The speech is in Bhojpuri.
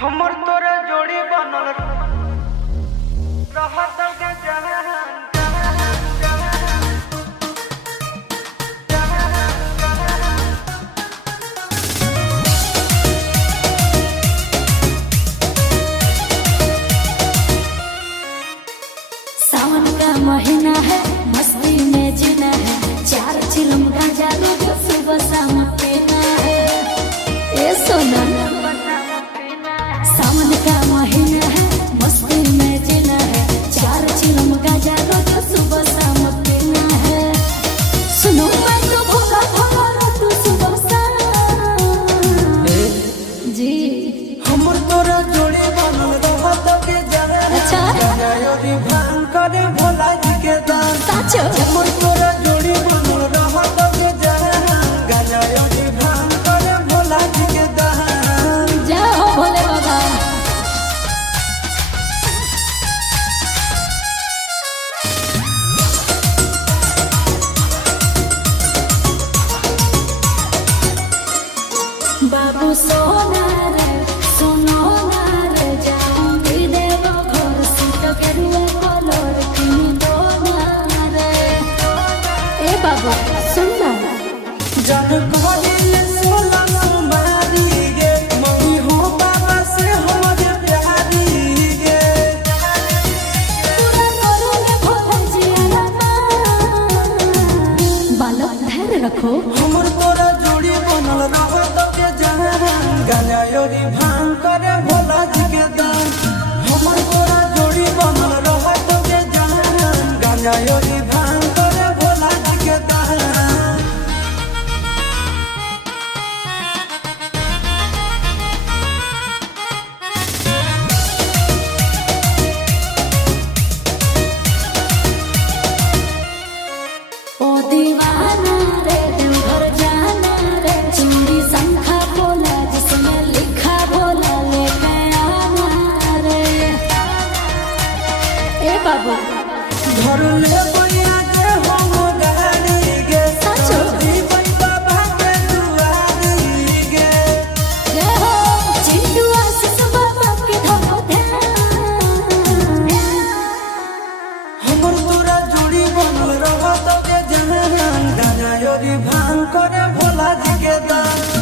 हमर तोरे जोड़ी बनल रहत के जहान सावन का महीना है, मस्ती में जीना है, 4 चिलम गांजा रोज सुबह शाम पीना है। ए सोना, सावन का महीना है, मस्ती में जीना है, 4 चिलम गांजा रोज सुबह शाम पीना है। सुनो मैं तो भोला भोला तू सुबह शाम जी हमर तोरे जोड़ी बनल रहत के जहान। अच्छा गायोरी भान करे भोला जी के दान। साचो हमर तोरे जोड़ी बनल रहत के जहान। गायोरी भान करे भोला जी के दान। जाओ भोले बाबा। बाबू सोना रे सुनो ना रे जाऊंगी देवो घर सीट के रुए कलर किनी दो ना रे। ए बाबू सुन ना जन कहलिल सोला सुमारी गे मम्मी हो बाबा से हमरे प्यारी गे। पूरा करो ले भोले जिया बालक धैर्य रखो। हमर तोरा जोड़ी बनल रहत के जहान। गायोरी भान करे भोला जी के दान। हमर तोरा जोड़ी बनल रहत के जहान। गायोरी भान करे भोला जी के दान। ओ दीवाना रे देवघर जाना रे चूड़ी शंखा बोला जिसमें लिखा बोला लेके आना रे। ए बाबू घर ले बनिया के हम गाड़ी गे। साचो जीवन बाबा के दुआरी गे। जय हो चिंटू आशीष बाबा के धमो ध्यान। हमर तोरा जोड़ी बनल रहत के जहान। गायोरी भान करे भोला जी के दान।